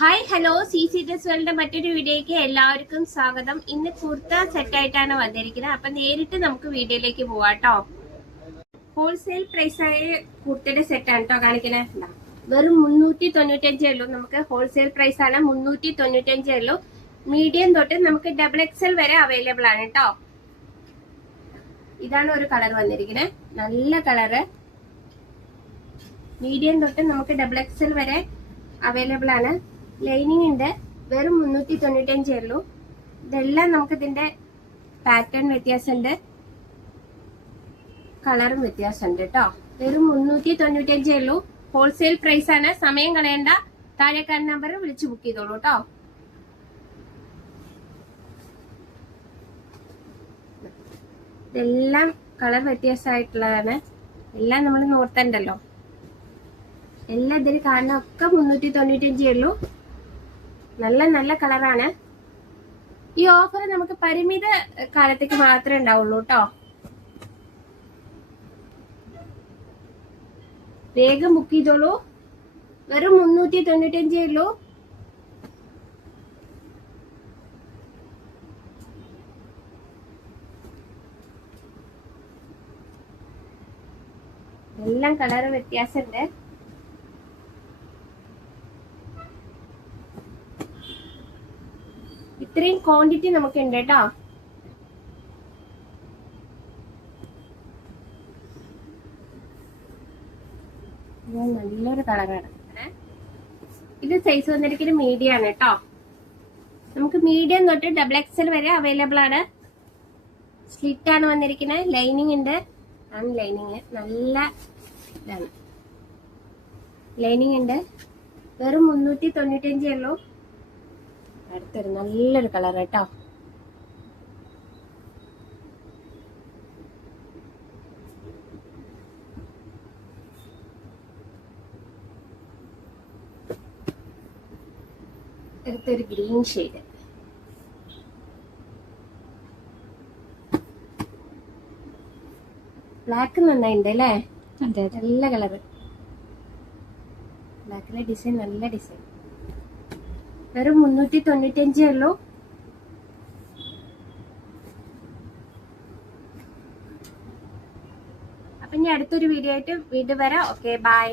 Hi hello CC dress വേൾഡിന്റെ മറ്റൊരു വീഡിയോയ്ക്ക് എല്ലാവർക്കും സ്വാഗതം. ഇന്ന് കുർത്ത സെറ്റ് ആയിട്ടാണ് വന്നിരിക്കുന്നത്. അപ്പൊ നേരിട്ട് നമുക്ക് വീഡിയോയിലേക്ക് പോവാട്ടോ. ഹോൾസെയിൽ പ്രൈസ് ആയ കുർത്തയുടെ സെറ്റ് ആണ് കേട്ടോ കാണിക്കുന്നത്. വെറും 395 ഉള്ളൂ. നമുക്ക് ഹോൾസെയിൽ പ്രൈസ് ആണ് 395 ഉള്ളൂ. മീഡിയം തൊട്ട് നമുക്ക് XXL വരെ അവൈലബിൾ ആണ് കേട്ടോ. ഇതാണ് ഒരു കളർ വന്നിരിക്കുന്നത്, നല്ല കളറ്. മീഡിയം തൊട്ട് നമുക്ക് XXL വരെ അവൈലബിൾ ആണ്. ലൈനിങ് ഉണ്ട്, വെറും 395 ഉള്ളൂ. ഇതെല്ലാം നമുക്ക് ഇതിന്റെ പാറ്റേൺ വ്യത്യാസമുണ്ട്, കളറും വ്യത്യാസമുണ്ട് കേട്ടോ. വെറും 395 ഉള്ളൂ. ഹോൾസെയിൽ പ്രൈസ് ആണ്. സമയം കളയണ്ട, താഴെ കാണുന്ന നമ്പർ വിളിച്ച് ബുക്ക് ചെയ്തോളൂ കേട്ടോ. ഇതെല്ലാം കളർ വ്യത്യാസമായിട്ടുള്ളതാണ്. എല്ലാം നമ്മൾ നോർത്തണ്ടല്ലോ. എല്ലാം ഇതിൽ കാണുന്ന ഒക്കെ 395 ഉള്ളൂ. നല്ല നല്ല കളറാണ്. ഈ ഓഫർ നമുക്ക് പരിമിത കാലത്തേക്ക് മാത്രമേ ഉണ്ടാവുള്ളൂ കേട്ടോ. വേഗം ബുക്ക് ചെയ്തോളൂ. വെറും 395 ഉള്ളൂ. എല്ലാം കളർ വ്യത്യാസമുണ്ട്. ഇത്രയും ക്വാണ്ടിറ്റി നമുക്ക് ഉണ്ട് കേട്ടോ. നല്ലൊരു കളറാണ്. ഇത് സൈസ് വന്നിരിക്കുന്നത് മീഡിയം ആണ് കേട്ടോ. നമുക്ക് മീഡിയം തൊട്ട് XXL വരെ അവൈലബിൾ ആണ്. സ്ലിറ്റ് ആണ് വന്നിരിക്കുന്നത്. ലൈനിങ് ഉണ്ട്. ലൈനിങ് നല്ല ഇതാണ്. ലൈനിങ് ഉണ്ട്. വെറും 395 ഉള്ളൂ. അടുത്തൊരു നല്ലൊരു കളർ കേട്ടോ. അടുത്തൊരു ഗ്രീൻ ഷെയ്ഡ്. ബ്ലാക്ക് നന്നായിണ്ട് അല്ലേ? നല്ല കളറ്. ബ്ലാക്കിലെ ഡിസൈൻ നല്ല ഡിസൈൻ. വെറും 395 ഉള്ളൂ. അപ്പൊ ഇനി അടുത്തൊരു വീഡിയോ ആയിട്ട് വീണ്ടും വരാം. Okay, by.